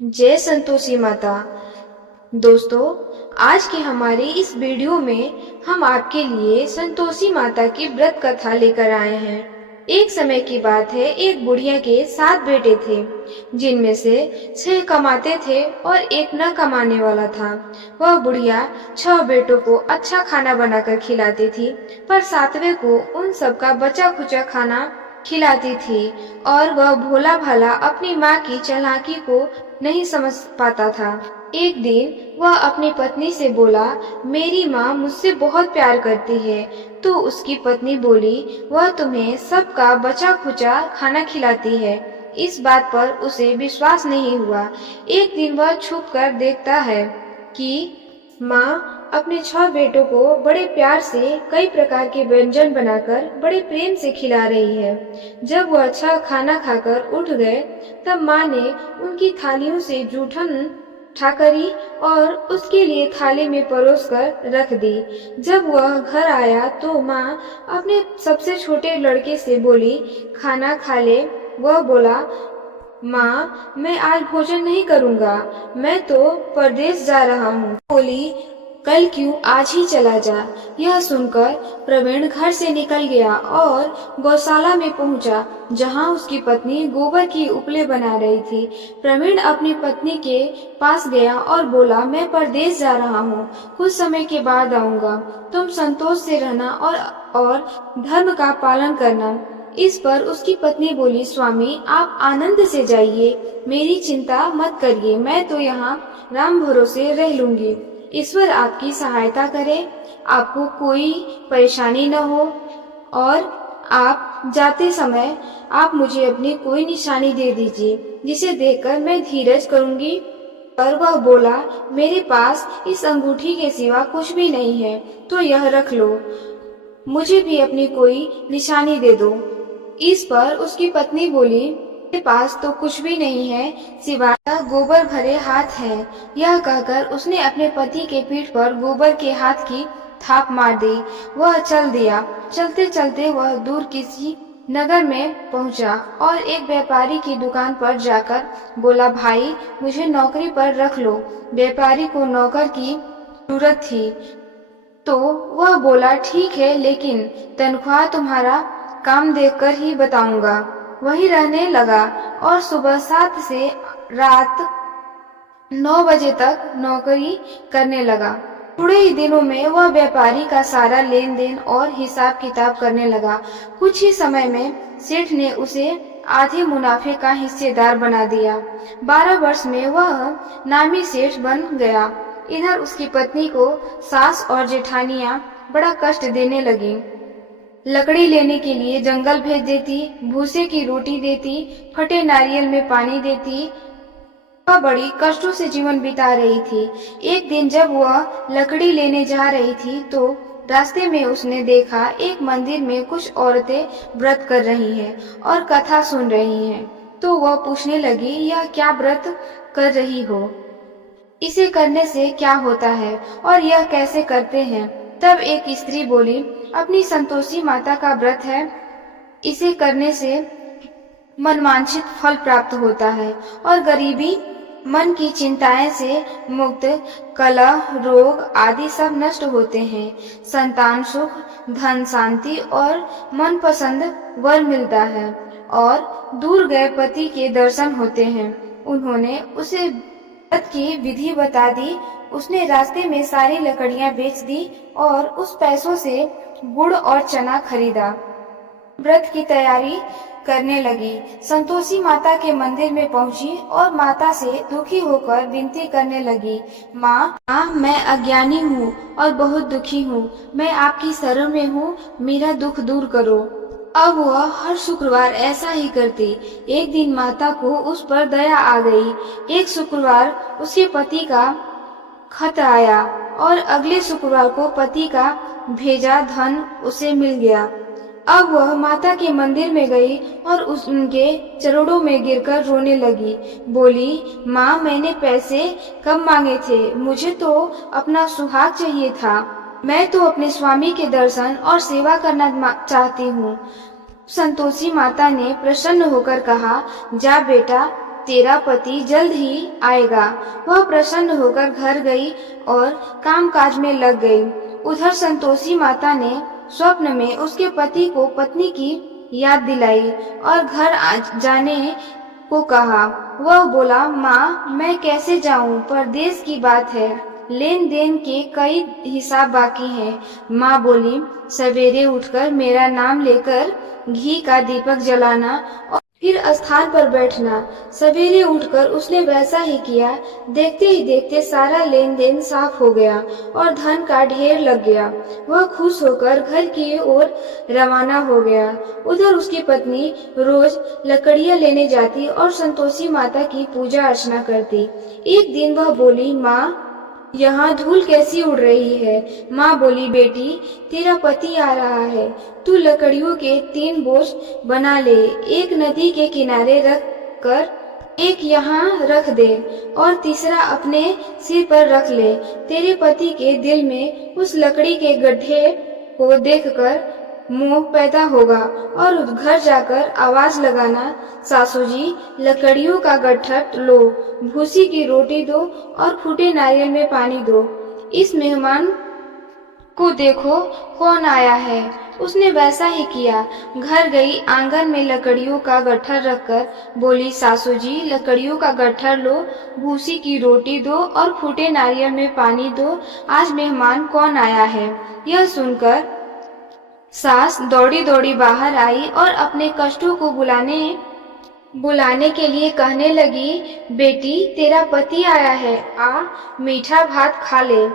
जय संतोषी माता। दोस्तों, आज की हमारी इस वीडियो में हम आपके लिए संतोषी माता की व्रत कथा लेकर आए हैं। एक समय की बात है, एक बुढ़िया के 7 बेटे थे, जिनमें से 6 कमाते थे और एक न कमाने वाला था। वह बुढ़िया 6 बेटों को अच्छा खाना बनाकर खिलाती थी, पर 7वें को उन सबका बचा खुचा खाना खिलाती थी और वह भोला भाला अपनी माँ की चालाकी को नहीं समझ पाता था। एक दिन वह अपनी पत्नी से बोला, मेरी माँ मुझसे बहुत प्यार करती है। तो उसकी पत्नी बोली, वह तुम्हें सबका बचा खुचा खाना खिलाती है। इस बात पर उसे विश्वास नहीं हुआ। एक दिन वह छुप कर देखता है कि माँ अपने 6 बेटों को बड़े प्यार से कई प्रकार के व्यंजन बनाकर बड़े प्रेम से खिला रही है। जब वह अच्छा खाना खाकर उठ गए, तब माँ ने उनकी थालियों से जूठन ठाकरी और उसके लिए थाली में परोस कर रख दी। जब वह घर आया तो माँ अपने सबसे छोटे लड़के से बोली, खाना खा ले। वह बोला, माँ मैं आज भोजन नहीं करूँगा, मैं तो परदेश जा रहा हूँ। बोली, कल क्यों, आज ही चला जा। यह सुनकर प्रवीण घर से निकल गया और गौशाला में पहुंचा, जहां उसकी पत्नी गोबर की उपले बना रही थी। प्रवीण अपनी पत्नी के पास गया और बोला, मैं परदेश जा रहा हूँ, कुछ समय के बाद आऊंगा। तुम संतोष से रहना और धर्म का पालन करना। इस पर उसकी पत्नी बोली, स्वामी आप आनंद से जाइए, मेरी चिंता मत करिए, मैं तो यहाँ राम भरोसे रह लूंगी। ईश्वर आपकी सहायता करे, आपको कोई परेशानी न हो और आप जाते समय आप मुझे अपनी कोई निशानी दे दीजिए, जिसे देखकर मैं धीरज करूंगी। पर वह बोला, मेरे पास इस अंगूठी के सिवा कुछ भी नहीं है, तो यह रख लो, मुझे भी अपनी कोई निशानी दे दो। इस पर उसकी पत्नी बोली, मेरे पास तो कुछ भी नहीं है, सिवाय गोबर भरे हाथ हैं। यह कहकर उसने अपने पति के पीठ पर गोबर के हाथ की थाप मार दी। वह चल दिया। चलते चलते वह दूर किसी नगर में पहुंचा और एक व्यापारी की दुकान पर जाकर बोला, भाई मुझे नौकरी पर रख लो। व्यापारी को नौकर की जरूरत थी, तो वह बोला, ठीक है, लेकिन तनख्वाह तुम्हारा काम देखकर ही बताऊंगा। वहीं रहने लगा और सुबह 7 से रात 9 बजे तक नौकरी करने लगा। थोड़े ही दिनों में वह व्यापारी का सारा लेन देन और हिसाब किताब करने लगा। कुछ ही समय में सेठ ने उसे आधे मुनाफे का हिस्सेदार बना दिया। 12 वर्ष में वह नामी सेठ बन गया। इधर उसकी पत्नी को सास और जेठानियां बड़ा कष्ट देने लगी। लकड़ी लेने के लिए जंगल भेज देती, भूसे की रोटी देती, फटे नारियल में पानी देती। वह बड़ी कष्टों से जीवन बिता रही थी। एक दिन जब वह लकड़ी लेने जा रही थी, तो रास्ते में उसने देखा एक मंदिर में कुछ औरतें व्रत कर रही हैं और कथा सुन रही हैं। तो वह पूछने लगी, यह क्या व्रत कर रही हो? इसे करने से क्या होता है और यह कैसे करते हैं? तब एक स्त्री बोली, अपनी संतोषी माता का व्रत है, इसे करने से मनवांछित फल प्राप्त होता है और गरीबी, मन की चिंताएं से मुक्त, कलह, रोग आदि सब नष्ट होते हैं। संतान सुख, धन शांति और मनपसंद वर मिलता है और दूर गए पति के दर्शन होते हैं। उन्होंने उसे व्रत की विधि बता दी। उसने रास्ते में सारी लकड़ियां बेच दी और उस पैसों से गुड़ और चना खरीदा। व्रत की तैयारी करने लगी। संतोषी माता के मंदिर में पहुंची और माता से दुखी होकर विनती करने लगी, माँ मैं अज्ञानी हूँ और बहुत दुखी हूँ, मैं आपकी शरण में हूँ, मेरा दुख दूर करो। अब वह हर शुक्रवार ऐसा ही करती। एक दिन माता को उस पर दया आ गई। एक शुक्रवार उसके पति का खत आया और अगले शुक्रवार को पति का भेजा धन उसे मिल गया। अब वह माता के मंदिर में गई और उनके चरणों में गिरकर रोने लगी। बोली, माँ मैंने पैसे कम मांगे थे, मुझे तो अपना सुहाग चाहिए था। मैं तो अपने स्वामी के दर्शन और सेवा करना चाहती हूँ। संतोषी माता ने प्रसन्न होकर कहा, जा बेटा, तेरा पति जल्द ही आएगा। वह प्रसन्न होकर घर गई और कामकाज में लग गई। उधर संतोषी माता ने स्वप्न में उसके पति को पत्नी की याद दिलाई और घर जाने को कहा। वह बोला, माँ मैं कैसे जाऊं, परदेश की बात है, लेन देन के कई हिसाब बाकी हैं। माँ बोली, सवेरे उठकर मेरा नाम लेकर घी का दीपक जलाना और फिर स्थान पर बैठना। सवेरे उठकर उसने वैसा ही किया। देखते ही देखते सारा लेन देन साफ हो गया और धन का ढेर लग गया। वह खुश होकर घर की ओर रवाना हो गया। उधर उसकी पत्नी रोज लकड़ियां लेने जाती और संतोषी माता की पूजा अर्चना करती। एक दिन वह बोली, माँ यहाँ धूल कैसी उड़ रही है। माँ बोली, बेटी तेरा पति आ रहा है, तू लकड़ियों के 3 बोझ बना ले, एक नदी के किनारे रख कर, एक यहाँ रख दे और तीसरा अपने सिर पर रख ले। तेरे पति के दिल में उस लकड़ी के गड्ढे को देखकर मोह पैदा होगा और घर जाकर आवाज लगाना, सासू जी लकड़ियों का गट्ठा लो, भूसी की रोटी दो और फूटे नारियल में पानी दो। इस मेहमान को देखो कौन आया है। उसने वैसा ही किया। घर गई, आंगन में लकड़ियों का गट्ठर रखकर बोली, सासू जी लकड़ियों का गट्ठर लो, भूसी की रोटी दो और फूटे नारियल में पानी दो, आज मेहमान कौन आया है। यह सुनकर सास दौड़ी दौड़ी बाहर आई और अपने कष्टों को बुलाने के लिए कहने लगी, बेटी तेरा पति आया है, आ मीठा भात खा ले,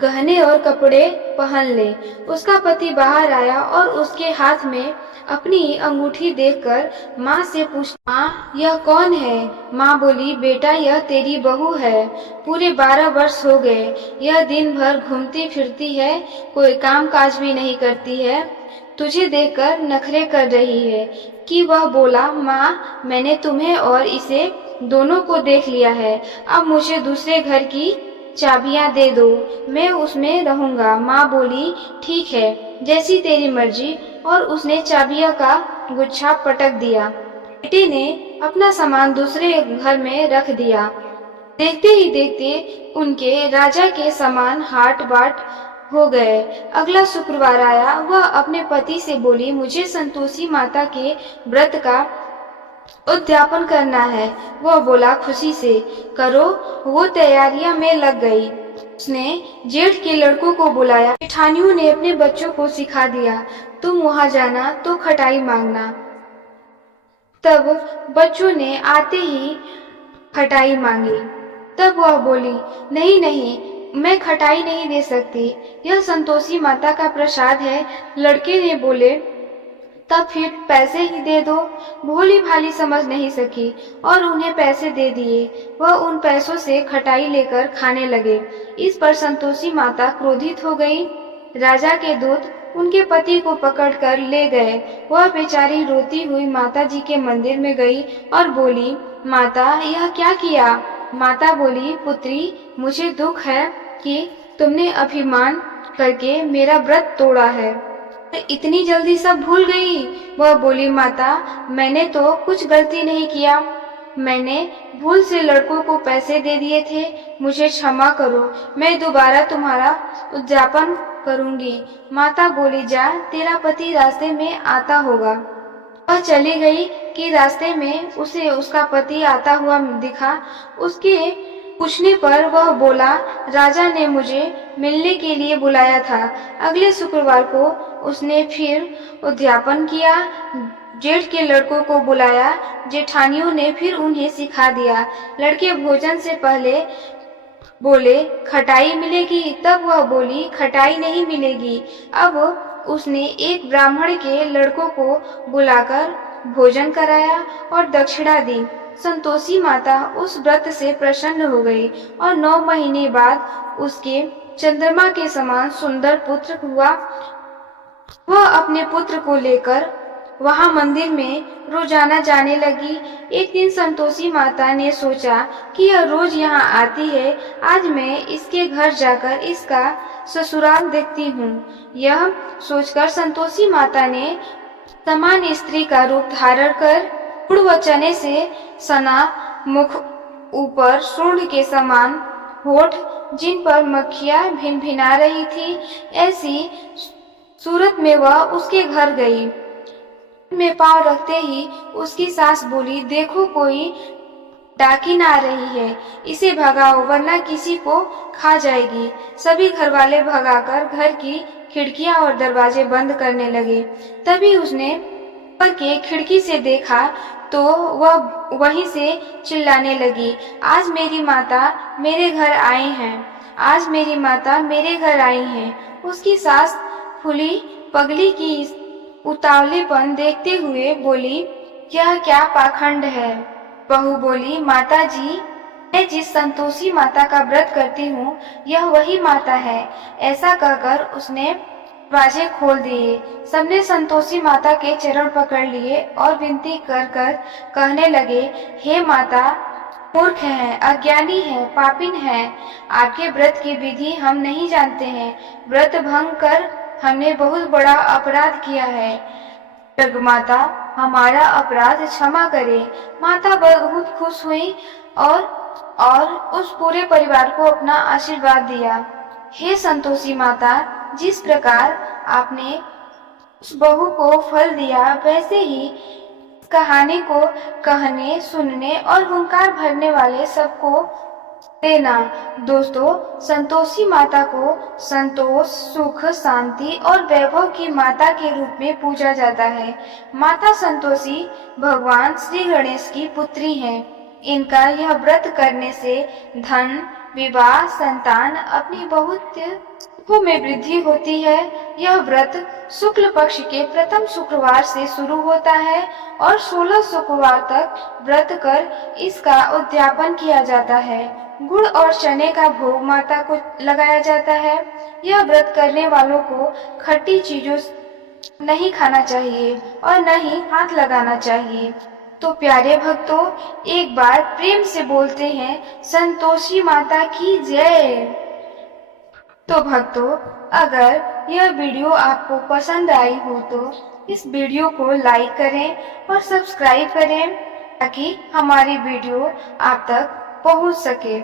गहने और कपड़े पहन ले। उसका पति बाहर आया और उसके हाथ में अपनी अंगूठी देखकर माँ से पूछा, माँ यह कौन है। माँ बोली, बेटा यह तेरी बहू है, पूरे 12 वर्ष हो गए, यह दिन भर घूमती फिरती है, कोई काम काज भी नहीं करती है, तुझे देखकर नखरे कर रही है। कि वह बोला, माँ मैंने तुम्हें और इसे दोनों को देख लिया है, अब मुझे दूसरे घर की चाबियां दे दो, मैं उसमें रहूंगा। माँ बोली, ठीक है जैसी तेरी मर्जी, और उसने चाबियों का गुच्छा पटक दिया। बेटे ने अपना सामान दूसरे घर में रख दिया। देखते ही देखते उनके राजा के सामान हाट बाट हो गए। अगला शुक्रवार आया। वह अपने पति से बोली, मुझे संतोषी माता के व्रत का उद्यापन करना है। वह बोला, खुशी से करो। वो तैयारियां में लग गई। उसने जेठ के लड़कों को बुलाया। जेठानियों ने अपने बच्चों को सिखा दिया, तुम वहां जाना तो खटाई मांगना। तब बच्चों ने आते ही खटाई मांगी। तब वह बोली, नहीं नहीं मैं खटाई नहीं दे सकती, यह संतोषी माता का प्रसाद है। लड़के ने बोले, तब फिर पैसे ही दे दो। भोली भाली समझ नहीं सकी और उन्हें पैसे दे दिए। वह उन पैसों से खटाई लेकर खाने लगे। इस पर संतोषी माता क्रोधित हो गई। राजा के दूत उनके पति को पकड़कर ले गए। वह बेचारी रोती हुई माता जी के मंदिर में गई और बोली, माता यह क्या किया। माता बोली, पुत्री मुझे दुख है कि तुमने अभिमान करके मेरा व्रत तोड़ा है। इतनी जल्दी सब भूल गई। वह बोली, माता मैंने तो कुछ गलती नहीं किया, मैंने भूल से लड़कों को पैसे दे दिए थे, मुझे क्षमा करो, मैं दोबारा तुम्हारा उद्यापन करूंगी। माता बोली, जा तेरा पति रास्ते में आता होगा। वह चली गई कि रास्ते में उसे उसका पति आता हुआ दिखा। उसके पूछने पर वह बोला, राजा ने मुझे मिलने के लिए बुलाया था। अगले शुक्रवार को उसने फिर उद्यापन किया। जेठ के लड़कों को बुलाया। जेठानियों ने फिर उन्हें सिखा दिया। लड़के भोजन से पहले बोले, खटाई मिलेगी। तब वह बोली, खटाई नहीं मिलेगी। अब उसने एक ब्राह्मण के लड़कों को बुलाकर भोजन कराया और दक्षिणा दी। संतोषी माता उस व्रत से प्रसन्न हो गई और 9 महीने बाद उसके चंद्रमा के समान सुंदर पुत्र हुआ। वह अपने पुत्र को लेकर वहां मंदिर में रोजाना जाने लगी। एक दिन संतोषी माता ने सोचा कि यह रोज यहाँ आती है, आज मैं इसके घर जाकर इसका ससुराल देखती हूँ। यह सोचकर संतोषी माता ने सामान्य स्त्री का रूप धारण कर गुड़ व चने से सना मुख ऊपर सूंड के समान, होठ जिन पर मक्खियां भिनभिना रही थी। ऐसी सूरत में वह उसके घर गई। में पांव रखते ही उसकी सास बोली, देखो कोई डाकिन आ रही है, इसे भगाओ वरना किसी को खा जाएगी। सभी घरवाले भगाकर घर की खिड़कियां और दरवाजे बंद करने लगे। तभी उसने ऊपर के खिड़की से देखा तो वह वहीं से चिल्लाने लगी, आज मेरी माता मेरे घर आई हैं, आज मेरी माता मेरे घर आई हैं। उसकी सास फूली पगली की उतावलेपन देखते हुए बोली, यह क्या पाखंड है। बहू बोली, माता जी, मैं जिस संतोषी माता का व्रत करती हूँ यह वही माता है। ऐसा कहकर उसने दरवाजे खोल दिए। सबने संतोषी माता के चरण पकड़ लिए और विनती कर कर कहने लगे, हे माता, मूर्ख हैं, अज्ञानी हैं, पापिन हैं, आपके व्रत की विधि हम नहीं जानते हैं। व्रत भंग कर हमने बहुत बड़ा अपराध किया है। जगमाता हमारा अपराध क्षमा करे। माता बहुत खुश हुई और उस पूरे परिवार को अपना आशीर्वाद दिया। हे संतोषी माता, जिस प्रकार आपने उस बहू को फल दिया, वैसे ही कहानी को कहने, सुनने और हुंकार भरने वाले सबको देना। दोस्तों, संतोषी माता को संतोष, सुख, शांति और वैभव की माता के रूप में पूजा जाता है। माता संतोषी भगवान श्री गणेश की पुत्री हैं। इनका यह व्रत करने से धन, विवाह, संतान अपनी बहुत सुखों में वृद्धि होती है। यह व्रत शुक्ल पक्ष के प्रथम शुक्रवार से शुरू होता है और 16 शुक्रवार तक व्रत कर इसका उद्यापन किया जाता है। गुड़ और चने का भोग माता को लगाया जाता है। यह व्रत करने वालों को खट्टी चीजों नहीं खाना चाहिए और न ही हाथ लगाना चाहिए। तो प्यारे भक्तों, एक बार प्रेम से बोलते हैं, संतोषी माता की जय। तो भक्तों, अगर यह वीडियो आपको पसंद आई हो तो इस वीडियो को लाइक करें और सब्सक्राइब करें ताकि हमारी वीडियो आप तक पहुंच सके।